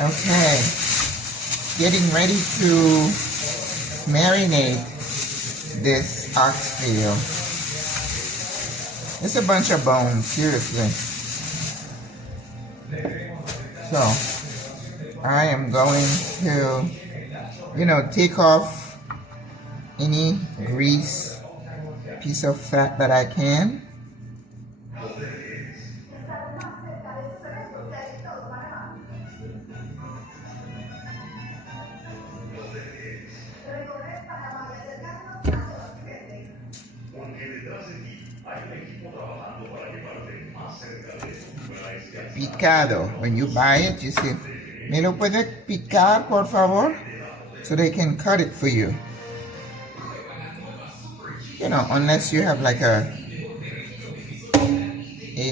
Okay, getting ready to marinate this oxtail. It's a bunch of bones, seriously. So, I am going to, take off any grease, piece of fat that I can. Picado. When you buy it, you say, ¿me lo puede picar, por favor? So they can cut it for you. Unless you have like a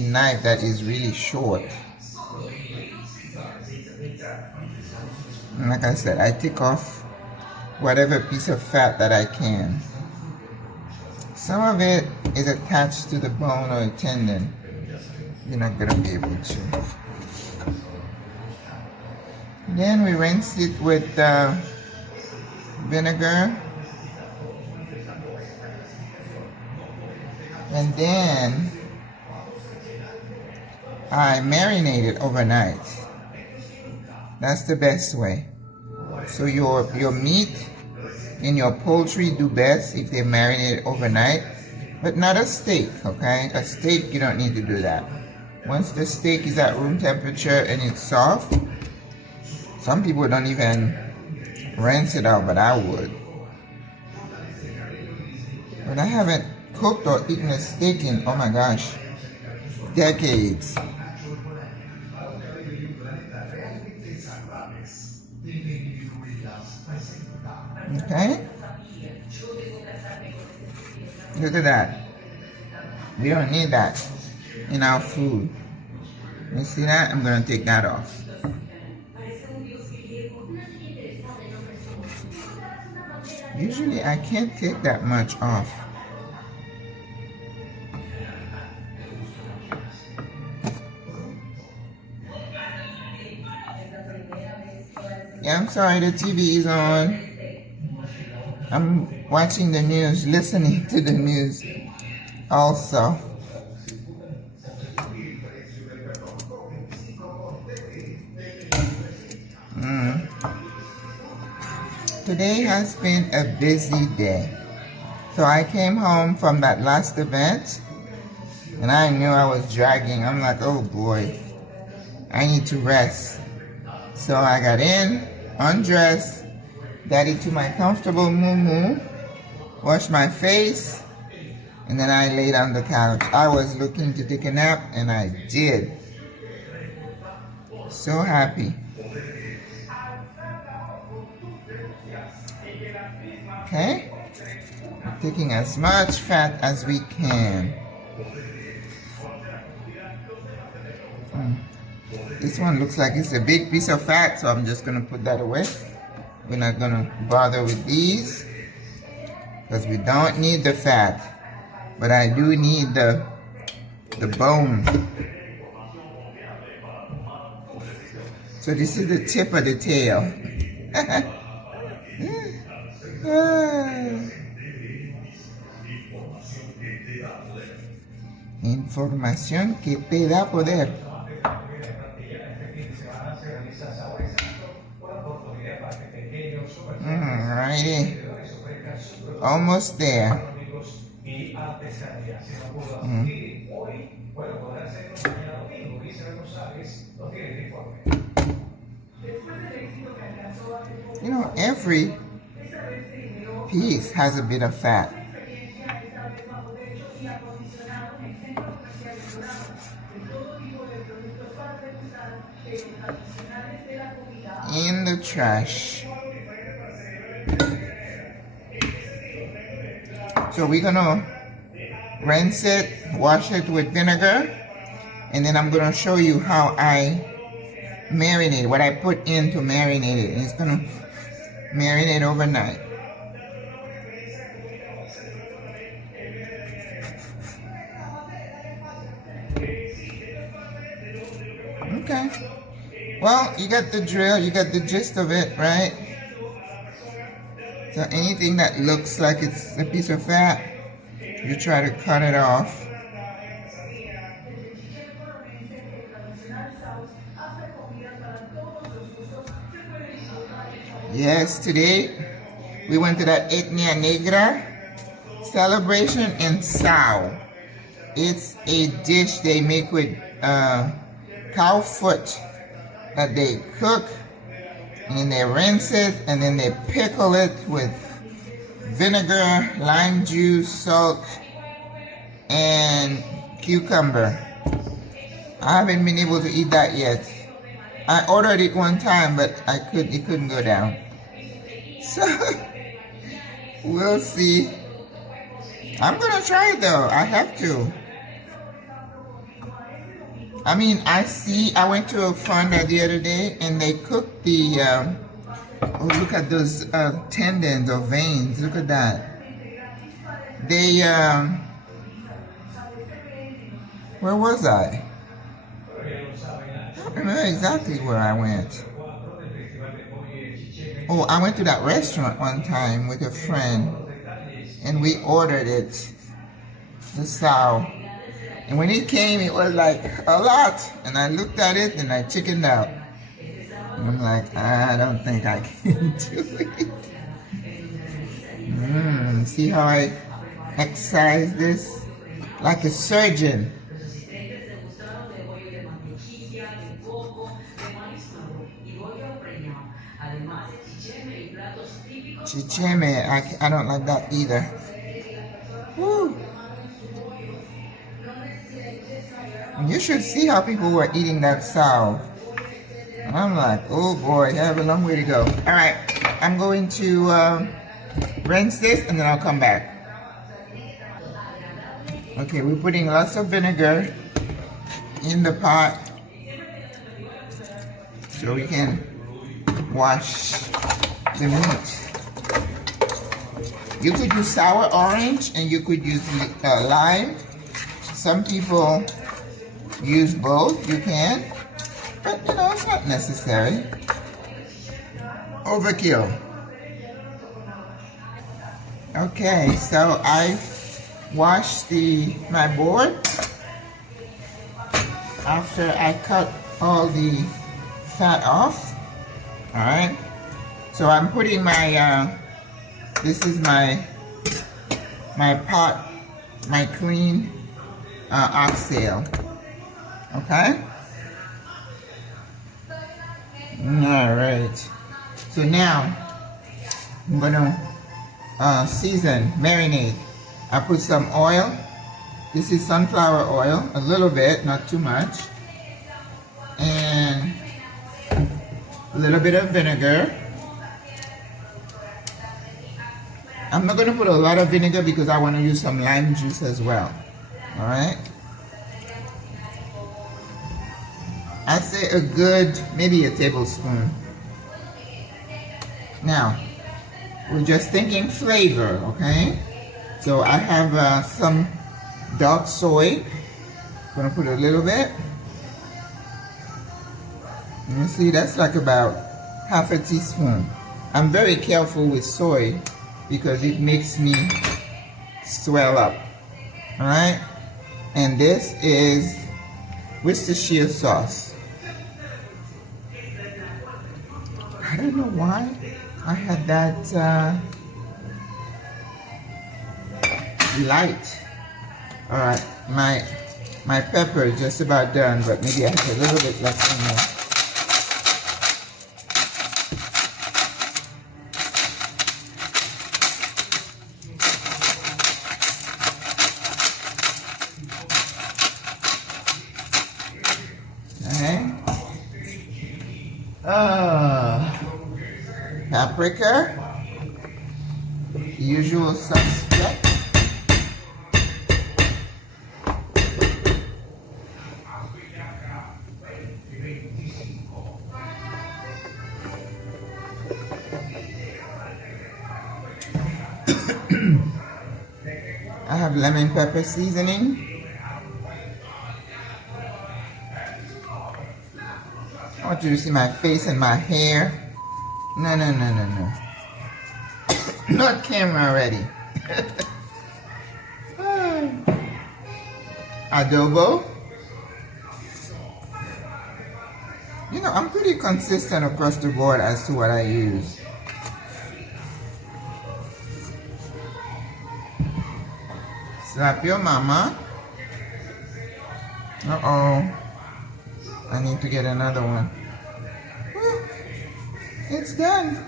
knife that is really short. And like I said, I take off whatever piece of fat that I can. Some of it is attached to the bone or a tendon. You're not going to be able to. Then we rinse it with vinegar. And then I marinate it overnight. That's the best way. So your meat and your poultry do best if they marinate it overnight, but not a steak, okay? A steak, you don't need to do that. Once the steak is at room temperature and it's soft, some people don't even rinse it out, but I would. But I haven't cooked or eaten a steak in, oh my gosh, decades. Okay? Look at that. We don't need that in our food. You see that? I'm going to take that off. Usually I can't take that much off. Yeah, I'm sorry, the TV is on. I'm watching the news, listening to the news also. Today has been a busy day. So I came home from that last event and I knew I was dragging. I'm like, oh boy, I need to rest. So I got in, undressed, got into my comfortable moo-moo, washed my face, and then I laid on the couch. I was looking to take a nap, and I did. So happy. Okay? Taking as much fat as we can. This one looks like it's a big piece of fat, so I'm just going to put that away. We're not going to bother with these because we don't need the fat. But I do need the bone. So this is the tip of the tail. Información que te da poder. Alrighty. Almost there. Every piece has a bit of fat. In the trash. So we're gonna rinse it, wash it with vinegar, and then I'm gonna show you how I marinate, what I put in to marinate it. And it's gonna marinate overnight. Okay. Well, you got the drill, you got the gist of it, right? So anything that looks like it's a piece of fat, you try to cut it off. Yes, today we went to that Etnia Negra celebration in Sao. It's a dish they make with cow foot that they cook, and then they rinse it, and then they pickle it with vinegar, lime juice, salt, and cucumber. I haven't been able to eat that yet. I ordered it one time, but it couldn't go down. So we'll see. I'm gonna try it though. I have to. I mean, I went to a fonda the other day and they cooked the, oh, look at those tendons or veins. Look at that. They, where was I? I don't remember exactly where I went. Oh, I went to that restaurant one time with a friend and we ordered it, the sow. And when it came, it was like a lot. And I looked at it and I chickened out. And I'm like, I don't think I can do it. See how I excise this? Like a surgeon. Chicheme, I don't like that either. Woo. You should see how people were eating that sow. I'm like, oh boy, I have a long way to go. All right, I'm going to rinse this and then I'll come back. Okay, we're putting lots of vinegar in the pot so we can wash the meat. You could use sour orange and you could use lime. Some people use both, you can, but you know, it's not necessary. Overkill. Okay, so I washed my board after I cut all the fat off. All right, so I'm putting my this is my pot, my clean oxtail. Okay. All right. So now I'm gonna season, marinate. I put some oil. This is sunflower oil, a little bit, not too much, and a little bit of vinegar. I'm not gonna put a lot of vinegar because I want to use some lime juice as well. All right. I'd say a good, maybe a tablespoon. Now, we're just thinking flavor, okay? So I have some dark soy. I'm gonna put a little bit. You see, that's like about half a teaspoon. I'm very careful with soy because it makes me swell up, all right? And this is Worcestershire sauce. I don't know why I had that light. All right, my pepper is just about done, but maybe I have a little bit left in there. Paprika, usual suspect. I have lemon pepper seasoning. How much you to see my face and my hair. No, no, no, no, no. Not camera ready. Adobo. You know, I'm pretty consistent across the board as to what I use. Slap your mama. Uh-oh. I need to get another one. Woo. It's done.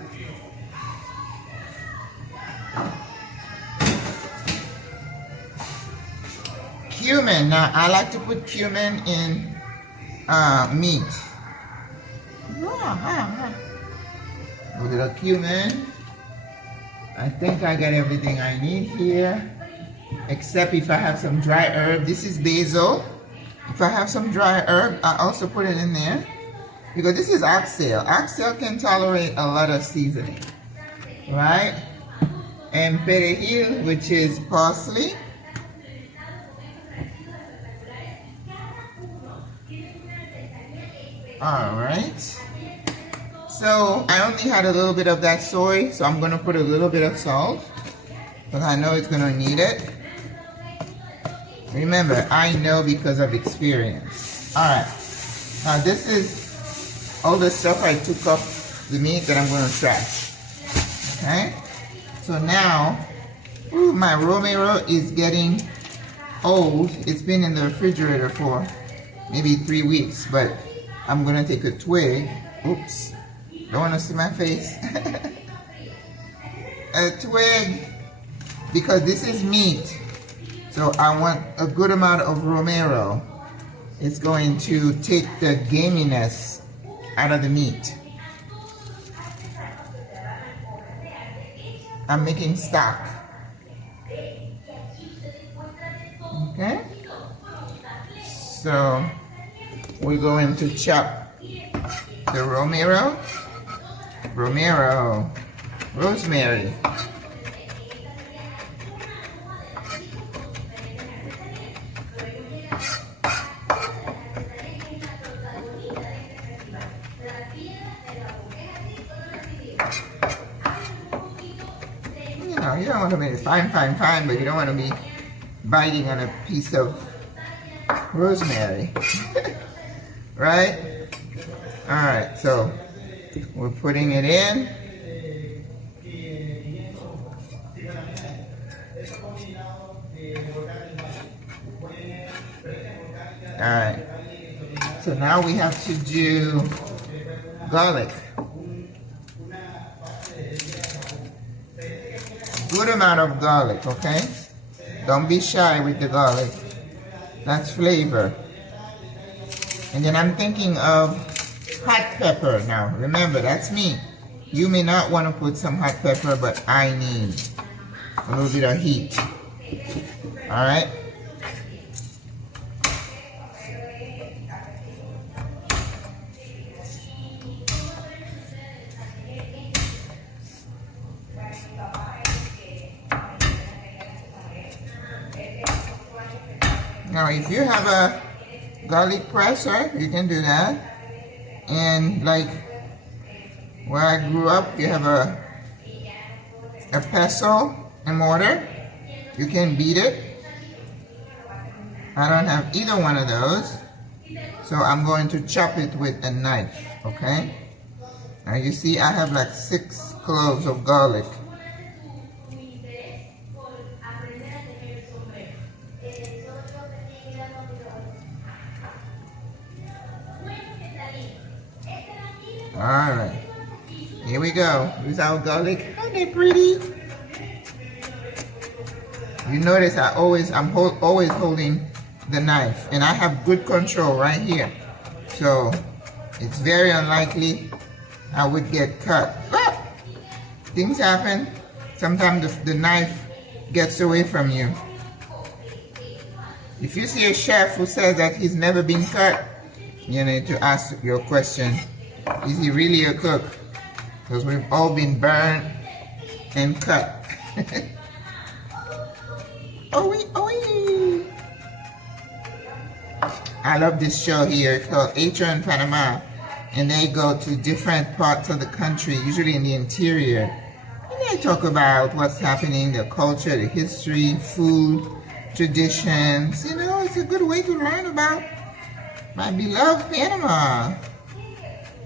Cumin. Now, I like to put cumin in meat. A little cumin. I think I got everything I need here, except if I have some dry herb. This is basil. If I have some dry herb, I also put it in there, because this is oxtail. Oxtail can tolerate a lot of seasoning, right? And perejil, which is parsley. All right. So I only had a little bit of that soy, so I'm going to put a little bit of salt, because I know it's going to need it. Remember, I know because of experience. All right. Now this is all the stuff I took off the meat that I'm going to trash. Okay. So now, ooh, my romero is getting old. It's been in the refrigerator for maybe 3 weeks, but I'm going to take a twig. Oops. Don't want to see my face. A twig, because this is meat. So I want a good amount of romero. It's going to take the gaminess out of the meat. I'm making stock. Okay? So we're going to chop the romero. Rosemary. You don't want to make it fine, but you don't want to be biting on a piece of rosemary. Right? Alright, so we're putting it in. Alright, so now we have to do garlic. Good amount of garlic, okay? Don't be shy with the garlic. That's flavor. And then I'm thinking of hot pepper now. Remember, that's me. You may not want to put some hot pepper, but I need a little bit of heat. Alright? Now, if you have a garlic presser, you can do that. And like where I grew up, you have a pestle and mortar. You can beat it. I don't have either one of those, so I'm going to chop it with a knife. Okay. Now you see, I have like 6 cloves of garlic. Alright, here we go. Here's our garlic. Aren't they pretty? You notice I'm always holding the knife, and I have good control right here. So it's very unlikely I would get cut. But things happen. Sometimes the knife gets away from you. If you see a chef who says that he's never been cut, you need to ask your question. Is he really a cook? Because we've all been burned and cut. I love this show here. It's called Hecho in Panama. and they go to different parts of the country, usually in the interior, and they talk about what's happening, the culture, the history, food, traditions. You know, it's a good way to learn about my beloved Panama.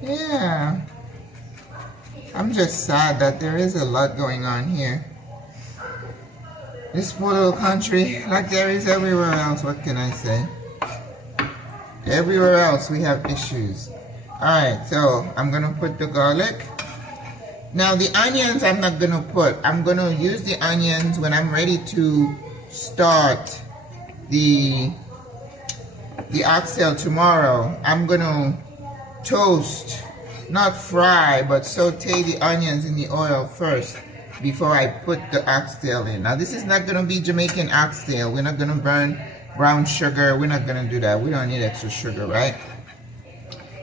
Yeah. I'm just sad that there is a lot going on here. This poor little country, like there is everywhere else, what can I say? Everywhere else we have issues. Alright, so I'm going to put the garlic. Now the onions I'm not going to put. I'm going to use the onions when I'm ready to start the oxtail tomorrow. I'm going to toast, not fry, but saute the onions in the oil first before I put the oxtail in. Now this is not going to be Jamaican oxtail. We're not going to burn brown sugar. We're not going to do that. We don't need extra sugar, right?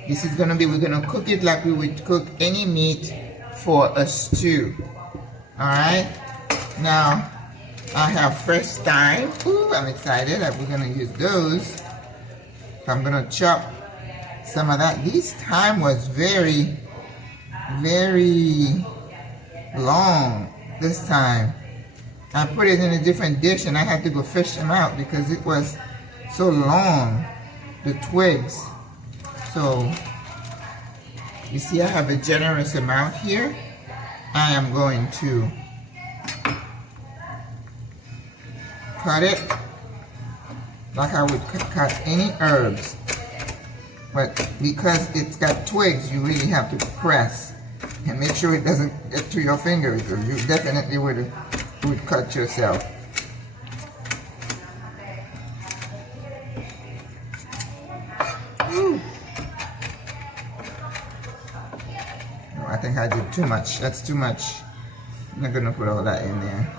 This is going to be, we're going to cook it like we would cook any meat for a stew. Alright? Now, I have fresh thyme. Ooh, I'm excited that we're going to use those. I'm going to chop some of that. This thyme was very, very long this time. I put it in a different dish and I had to go fish them out because it was so long, the twigs. So, you see I have a generous amount here. I am going to cut it like I would cut any herbs. But because it's got twigs, you really have to press and make sure it doesn't get to your finger because you definitely would cut yourself. Ooh. No, I think I did too much. That's too much. I'm not gonna put all that in there.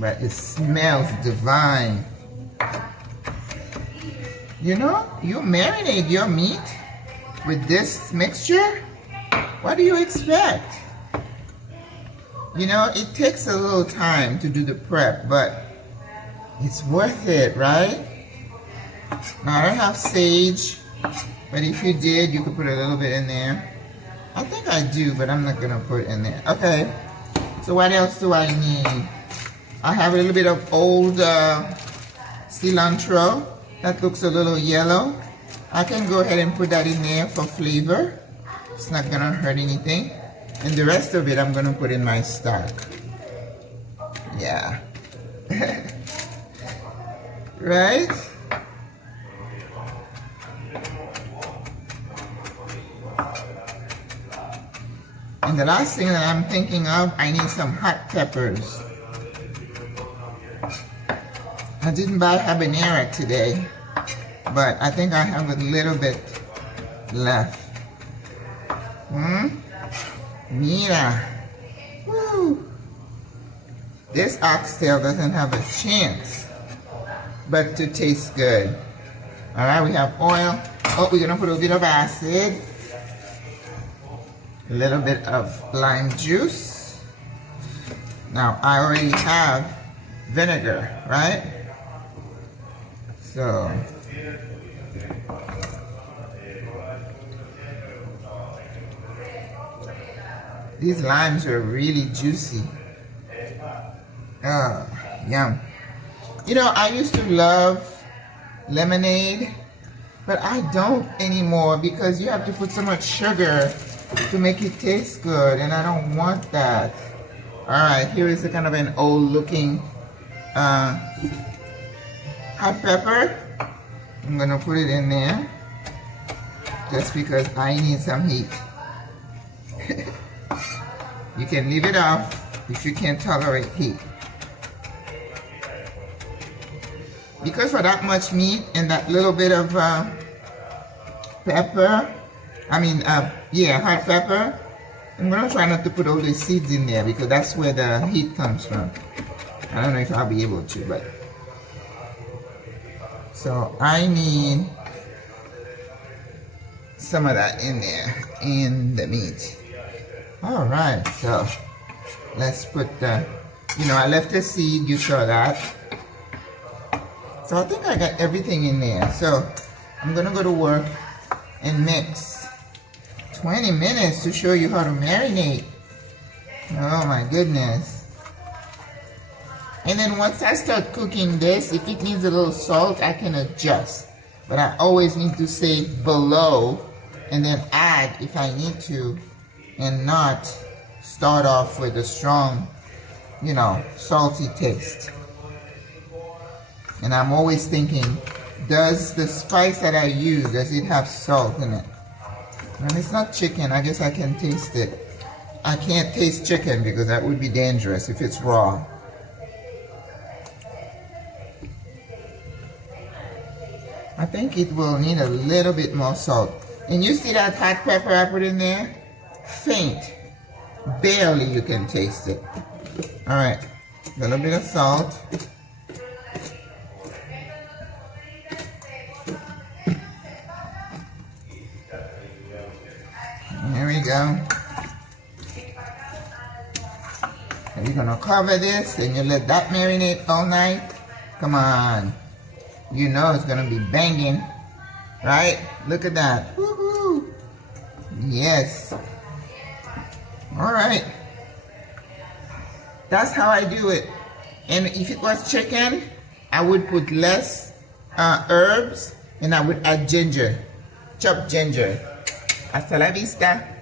But it smells divine. You know, you marinate your meat with this mixture. What do you expect? You know, it takes a little time to do the prep, but it's worth it, right? Now, I don't have sage, but if you did, you could put a little bit in there. I think I do, but I'm not gonna put it in there. Okay, so what else do I need? I have a little bit of old cilantro. That looks a little yellow. I can go ahead and put that in there for flavor. It's not gonna hurt anything. And the rest of it I'm gonna put in my stock. Yeah. Right? And the last thing that I'm thinking of, I need some hot peppers. I didn't buy habanero today, but I think I have a little bit left. Mira. Woo. This oxtail doesn't have a chance but to taste good. Alright, we have oil. Oh, we're gonna put a bit of acid. A little bit of lime juice. Now, I already have vinegar, right? So, these limes are really juicy. Oh, yum. You know, I used to love lemonade, but I don't anymore because you have to put so much sugar to make it taste good, and I don't want that. Alright, here is a kind of an old looking hot pepper. I'm gonna put it in there just because I need some heat. You can leave it off if you can't tolerate heat. Because for that much meat and that little bit of pepper, hot pepper, I'm gonna try not to put all the seeds in there because that's where the heat comes from. I don't know if I'll be able to, but so I need some of that in there, in the meat. Alright, so let's put the, I left a seed, you saw that. So I think I got everything in there. So I'm gonna go to work and mix. 20 minutes to show you how to marinate. Oh my goodness. And then once I start cooking this, if it needs a little salt, I can adjust. But I always need to say below and then add if I need to, and not start off with a strong, you know, salty taste. And I'm always thinking, does the spice that I use, does it have salt in it? And it's not chicken, I guess I can taste it. I can't taste chicken because that would be dangerous if it's raw. I think it will need a little bit more salt. And you see that hot pepper I put in there? Faint. Barely you can taste it. Alright, a little bit of salt. There we go. And you're gonna cover this and you let that marinate all night. Come on. You know it's gonna be banging, right? Look at that. Woohoo! Yes. All right. That's how I do it. And if it was chicken, I would put less herbs and I would add ginger. Chopped ginger. Hasta la vista.